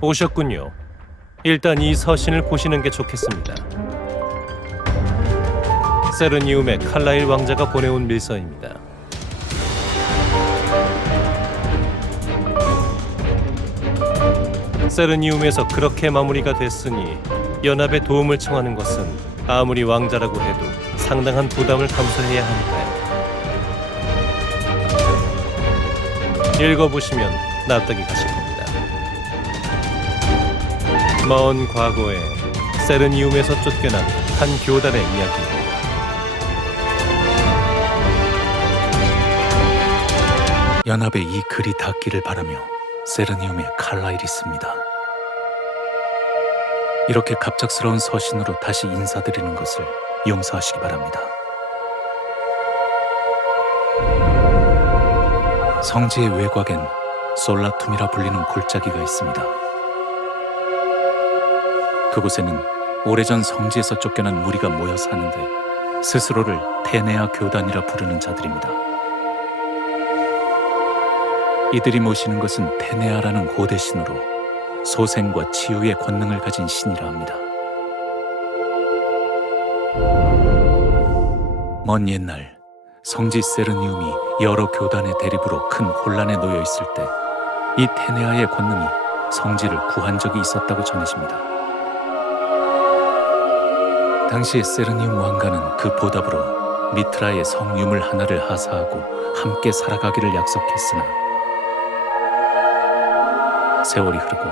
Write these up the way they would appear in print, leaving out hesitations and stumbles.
오셨군요. 일단 이 서신을 보시는 게 좋겠습니다. 세르니움의 칼라일 왕자가 보내온 밀서입니다. 세르니움에서 그렇게 마무리가 됐으니 연합의 도움을 청하는 것은 아무리 왕자라고 해도 상당한 부담을 감수해야 하니까요. 읽어보시면 납득이 가실 겁니다. 먼 과거에 세르니움에서 쫓겨난 한 교단의 이야기입니다. 연합의 이 글이 닿기를 바라며 세르니움의 칼라일이 씁니다. 이렇게 갑작스러운 서신으로 다시 인사드리는 것을 용서하시기 바랍니다. 성지의 외곽엔 솔라툼이라 불리는 골짜기가 있습니다. 그곳에는 오래전 성지에서 쫓겨난 무리가 모여 사는데 스스로를 테네아 교단이라 부르는 자들입니다. 이들이 모시는 것은 테네아라는 고대 신으로 소생과 치유의 권능을 가진 신이라 합니다. 먼 옛날 성지 세르니움이 여러 교단의 대립으로 큰 혼란에 놓여 있을 때 이 테네아의 권능이 성지를 구한 적이 있었다고 전해집니다. 당시 세르니움 왕가는 그 보답으로 미트라의 성유물 하나를 하사하고 함께 살아가기를 약속했으나 세월이 흐르고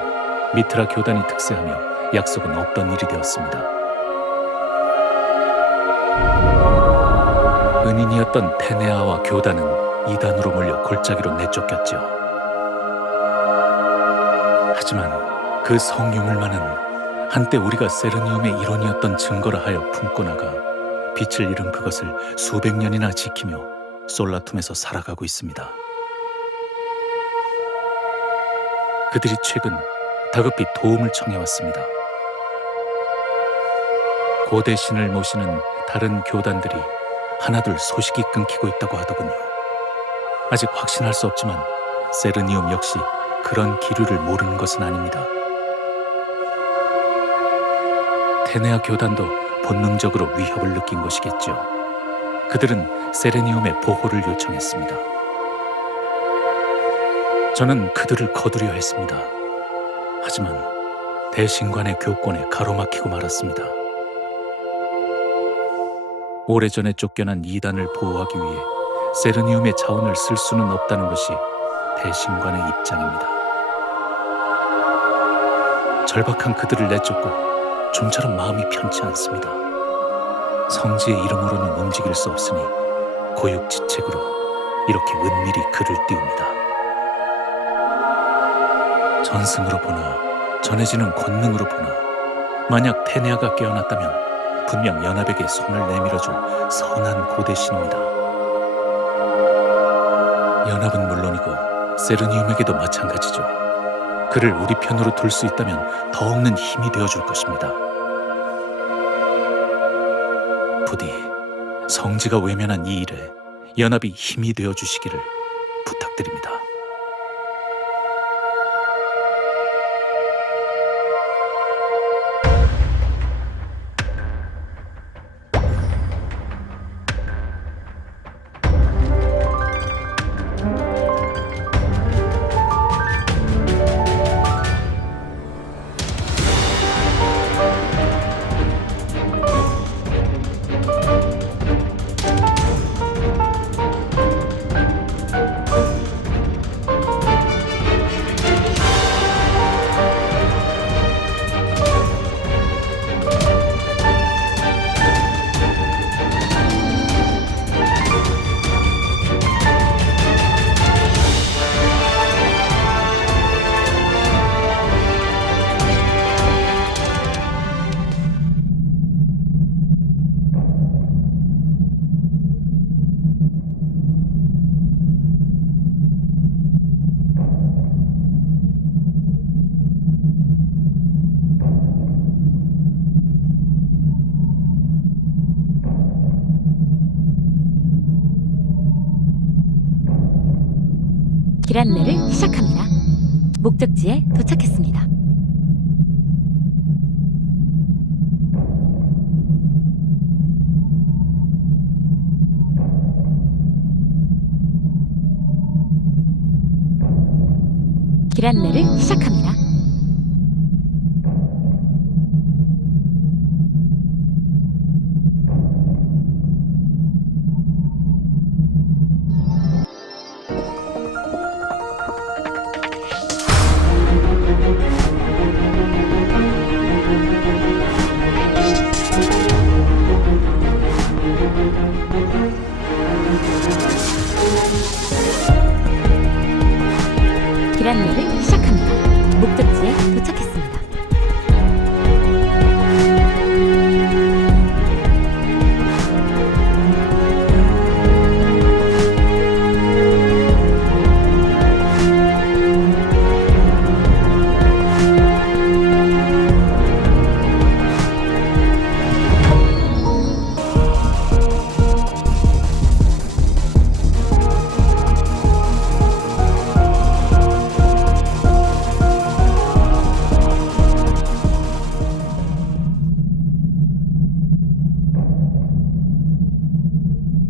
미트라 교단이 득세하며 약속은 없던 일이 되었습니다. 은인이었던 테네아와 교단은 이단으로 몰려 골짜기로 내쫓겼죠. 하지만 그 성유물만은 한때 우리가 세르니움의 일원이었던 증거라 하여 품고 나가 빛을 잃은 그것을 수백 년이나 지키며 솔라툼에서 살아가고 있습니다. 그들이 최근 다급히 도움을 청해왔습니다. 고대 신을 모시는 다른 교단들이 하나둘 소식이 끊기고 있다고 하더군요. 아직 확신할 수 없지만 세르니움 역시 그런 기류를 모르는 것은 아닙니다. 테네아 교단도 본능적으로 위협을 느낀 것이겠죠. 그들은 세르니움의 보호를 요청했습니다. 저는 그들을 거두려 했습니다. 하지만 대신관의 교권에 가로막히고 말았습니다. 오래전에 쫓겨난 이단을 보호하기 위해 세르니움의 자원을 쓸 수는 없다는 것이 대신관의 입장입니다. 절박한 그들을 내쫓고 좀처럼 마음이 편치 않습니다. 성지의 이름으로는 움직일 수 없으니 고육지책으로 이렇게 은밀히 글을 띄웁니다. 전승으로 보나 전해지는 권능으로 보나 만약 테네아가 깨어났다면 분명 연합에게 손을 내밀어줄 선한 고대신입니다. 연합은 물론이고 세르니움에게도 마찬가지죠. 그를 우리 편으로 둘 수 있다면 더 없는 힘이 되어줄 것입니다. 부디 성지가 외면한 이 일에 연합이 힘이 되어주시기를 부탁드립니다. 길 안내를 시작합니다. 목적지에 도착했습니다. 길 안내를 시작합니다. 길 안내를 시작합니다. 목적지에 도착했습니다.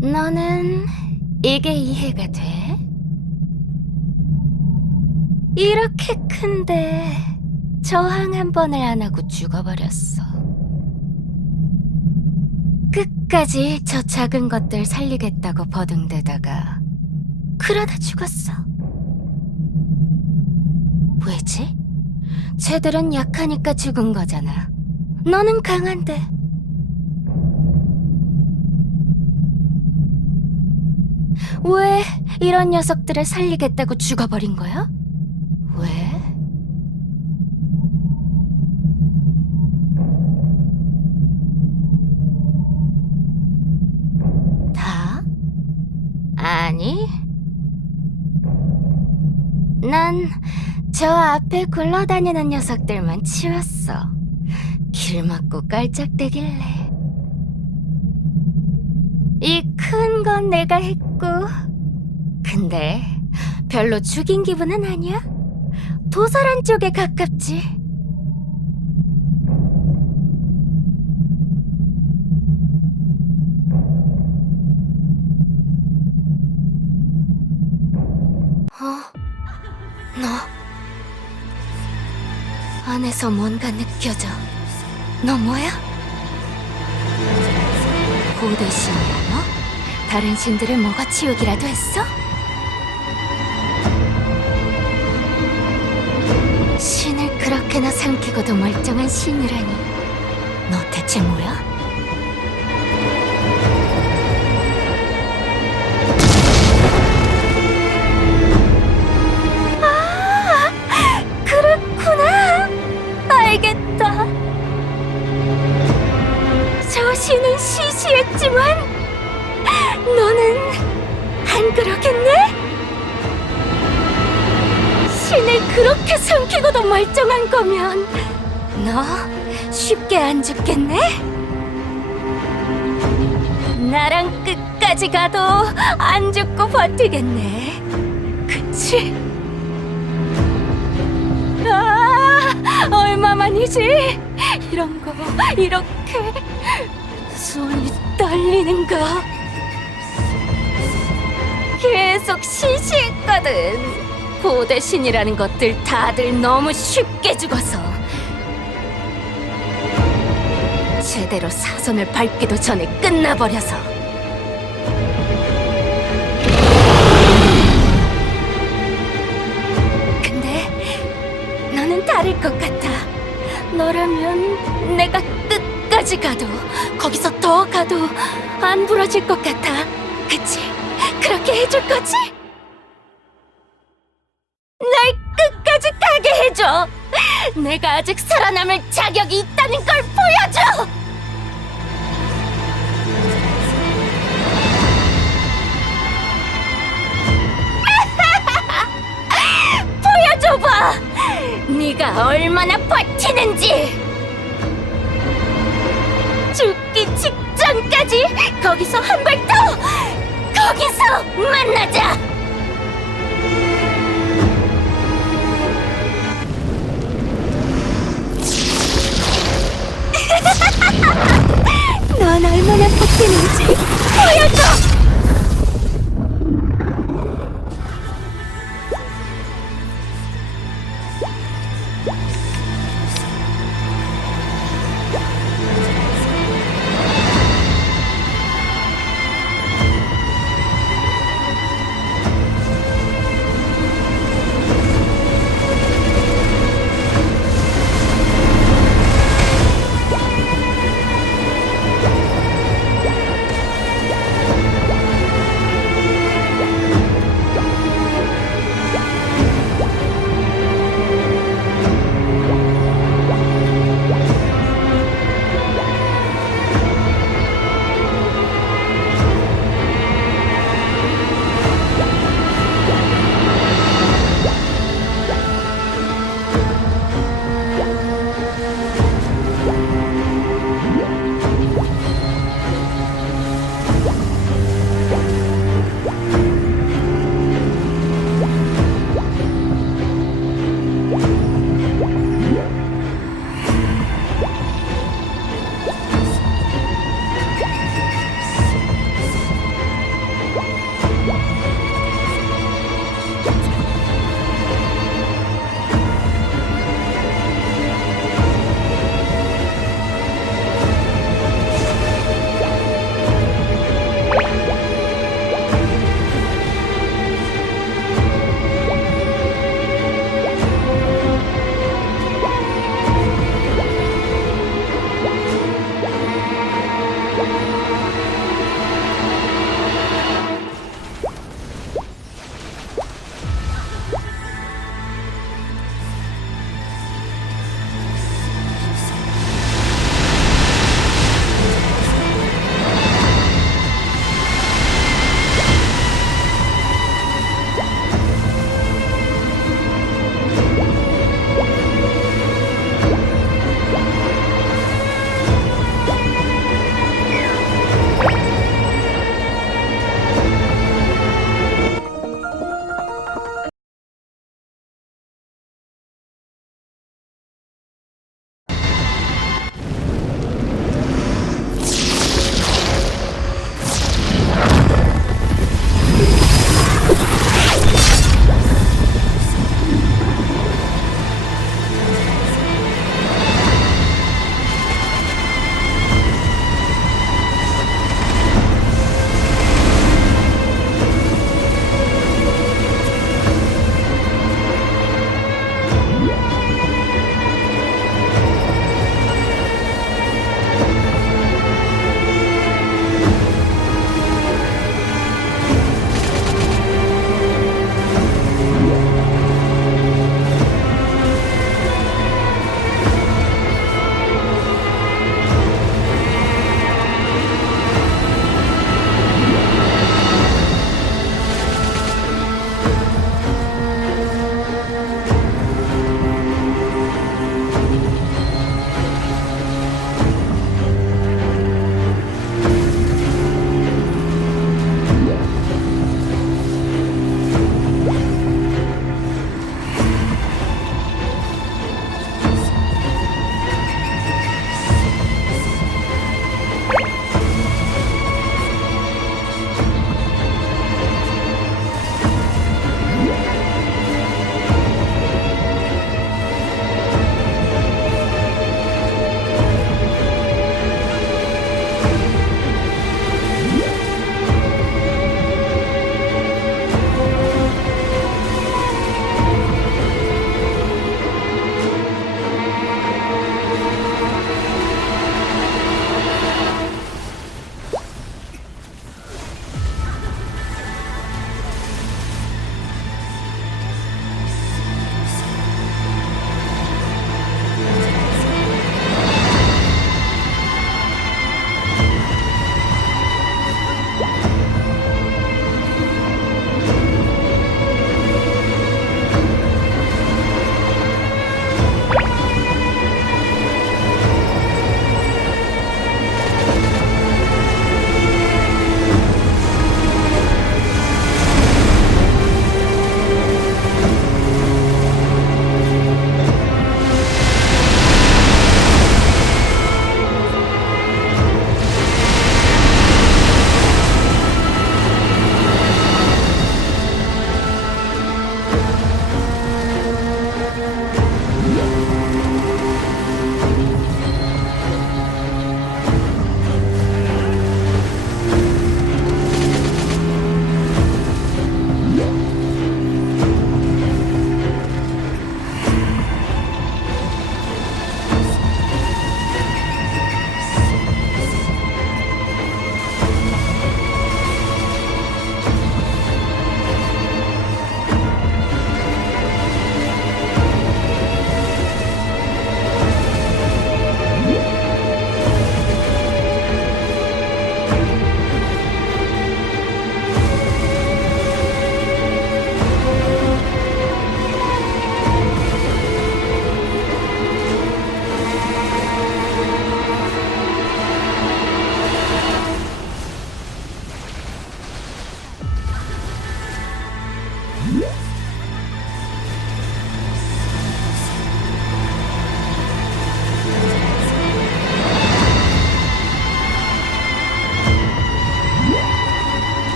너는 이게 이해가 돼? 이렇게 큰데 저항 한 번을 안 하고 죽어버렸어. 끝까지 저 작은 것들 살리겠다고 버둥대다가 그러다 죽었어. 왜지? 쟤들은 약하니까 죽은 거잖아. 너는 강한데. 왜 이런 녀석들을 살리겠다고 죽어버린 거야? 왜? 다? 아니. 난 저 앞에 굴러다니는 녀석들만 치웠어. 길 막고 깔짝대길래. 이 큰 건 내가 했고, 근데 별로 죽인 기분은 아니야. 도살한 쪽에 가깝지. 너 안에서 뭔가 느껴져. 너 뭐야? 고대 신이야 너? 다른 신들을 뭐가 치우기라도 했어? 신을 그렇게나 삼키고도 멀쩡한 신이라니. 너 대체 뭐야? 아, 그렇구나. 알겠다. 저 신은 시시했지만 너는 안 그러겠네? 신을 그렇게 삼키고도 멀쩡한 거면 너 쉽게 안 죽겠네? 나랑 끝까지 가도 안 죽고 버티겠네. 그치? 아, 얼마만이지? 이런 거 이렇게 손이 떨리는 거. 계속 시시했거든. 고대 신이라는 것들 다들 너무 쉽게 죽어서. 제대로 사선을 밟기도 전에 끝나버려서. 근데 너는 다를 것 같아. 너라면 내가 끝까지 가도, 거기서 더 가도 안 부러질 것 같아. 그치? 그렇게 해줄 거지? 날 끝까지 가게 해줘. 내가 아직 살아남을 자격이 있다는 걸 보여줘. 보여줘봐. 네가 얼마나 버티는지. 죽기 직전까지 거기서 한 발 더. 거기서 만나자. 넌 얼마나 버티는지 보여줘!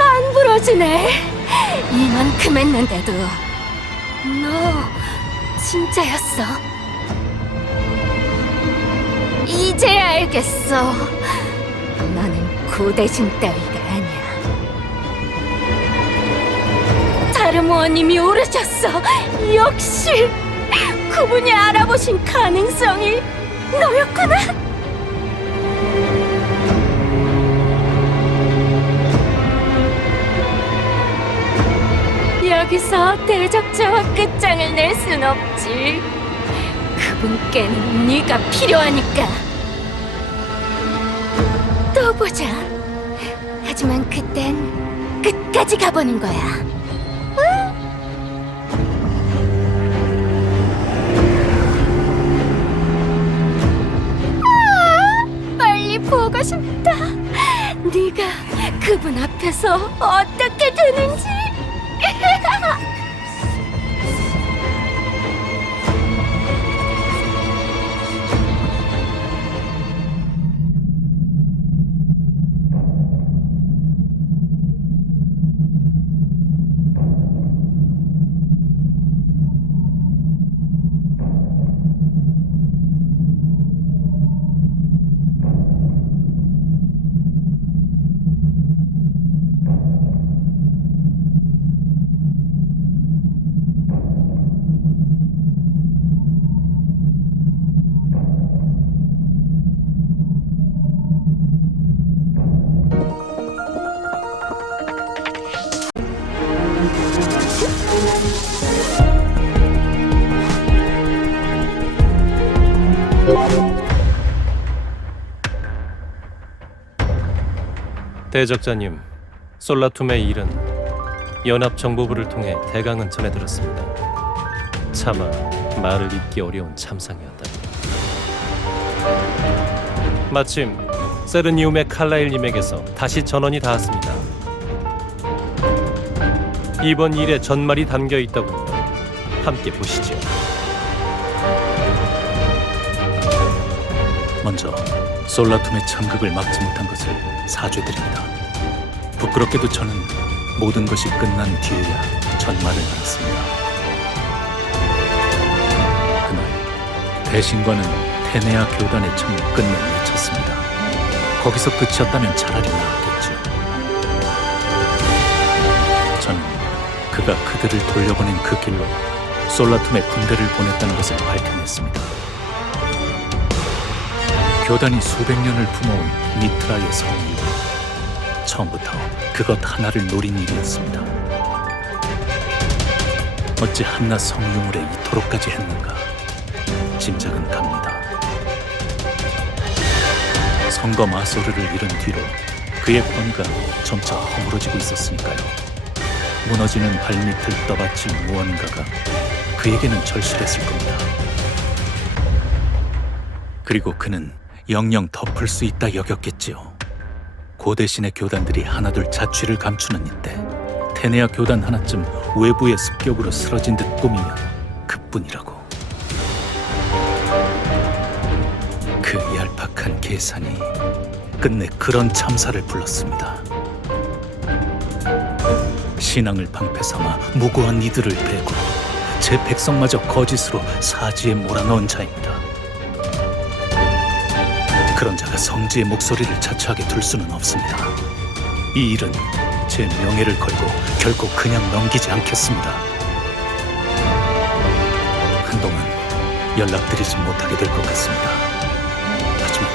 안 부러지네. 이만큼 했는데도 너 진짜였어. 이제 알겠어. 너는 고대신 따위가 아니야. 다르모어님이 오르셨어. 역시 그분이 알아보신 가능성이 너였구나. 여기서 대적자와 끝장을 낼 순 없지. 그분께는 네가 필요하니까. 또 보자. 하지만 그땐 끝까지 가보는 거야. 빨리 보고 싶다. 네가 그분 앞에서 어떻게 되는지. 대적자님, 솔라툼의 일은 연합정보부를 통해 대강은 전해 들었습니다. 차마 말을 잇기 어려운 참상이었다. 마침 세르니움의 칼라일님에게서 다시 전원이 닿았습니다. 이번 일에 전말이 담겨 있다군요. 함께 보시죠. 먼저 솔라툼의 참극을 막지 못한 것을 사죄드립니다. 부끄럽게도 저는 모든 것이 끝난 뒤에야 전말을 알았습니다. 그날 대신과는 테네아 교단의 청을 끝내 외쳤습니다. 거기서 끝이었다면 차라리 나았겠죠. 저는 그가 그들을 돌려보낸 그 길로 솔라툼의 군대를 보냈다는 것을 밝혀냈습니다. 교단이 수백 년을 품어온 미트라의 성유, 처음부터 그것 하나를 노린 일이었습니다. 어찌 한낱 성유물에 이토록까지 했는가 짐작은 갑니다. 성거 마소르를 잃은 뒤로 그의 권위가 점차 허물어지고 있었으니까요. 무너지는 발밑을 떠받칠 무언가가 그에게는 절실했을 겁니다. 그리고 그는 영영 덮을 수 있다 여겼겠지요. 고대신의 교단들이 하나둘 자취를 감추는 이때 테네아 교단 하나쯤 외부의 습격으로 쓰러진 듯 꾸미면 그뿐이라고. 그 얄팍한 계산이 끝내 그런 참사를 불렀습니다. 신앙을 방패 삼아 무고한 이들을 베고 제 백성마저 거짓으로 사지에 몰아넣은 자입니다. 그런 자가 성지의 목소리를 자처하게 둘 수는 없습니다. 이 일은 제 명예를 걸고 결코 그냥 넘기지 않겠습니다. 한동안 연락드리지 못하게 될 것 같습니다. 하지만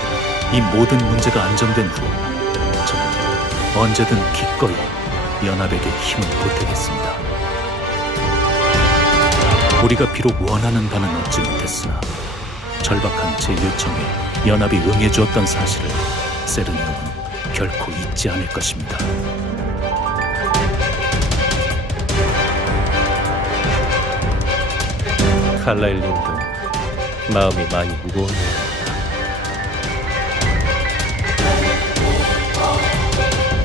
이 모든 문제가 안정된 후 저는 언제든 기꺼이 연합에게 힘을 보태겠습니다. 우리가 비록 원하는 바는 얻지 못했으나 절박한 제 요청에 연합이 응해주었던 사실을 세르니움은 결코 잊지 않을 것입니다. 칼라일님도 마음이 많이 무거운 모양입니다.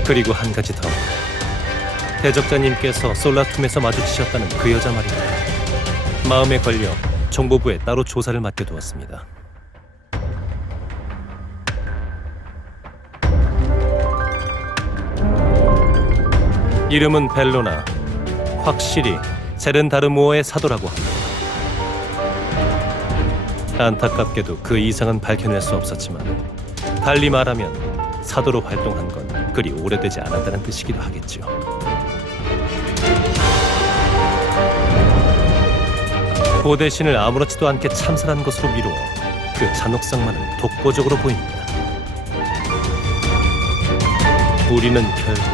그리고 한 가지 더. 대적자님께서 솔라툼에서 마주치셨다는 그 여자 말입니다. 마음에 걸려 정보부에 따로 조사를 맡겨두었습니다. 이름은 벨로나, 확실히 제른다르무어의 사도라고 합니다. 안타깝게도 그 이상은 밝혀낼 수 없었지만 달리 말하면 사도로 활동한 건 그리 오래되지 않았다는 뜻이기도 하겠죠. 고대신을 아무렇지도 않게 참살한 것으로 미루어 그 잔혹상만은 독보적으로 보입니다. 우리는 결국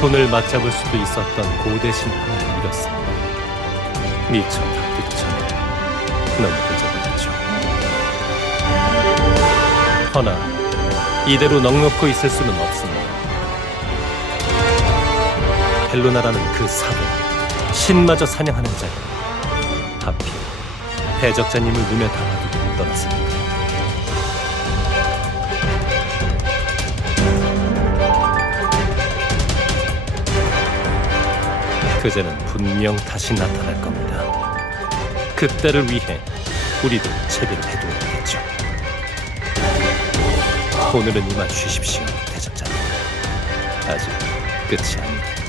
손을 맞잡을 수도 있었던 고대신 하나를 잃었습니다. 미처 닿기도 전에 너무 늦어버렸죠. 허나 이대로 넉넉고 있을 수는 없습니다. 벨로나라는 그 사도, 신마저 사냥하는 자가 하필 대적자님을 눈에 담아두고 떠났습니다. 그제는 분명 다시 나타날 겁니다. 그때를 위해 우리도 채비를 해두어야겠죠. 오늘은 이만 쉬십시오, 대적자님. 아직 끝이 아닙니다.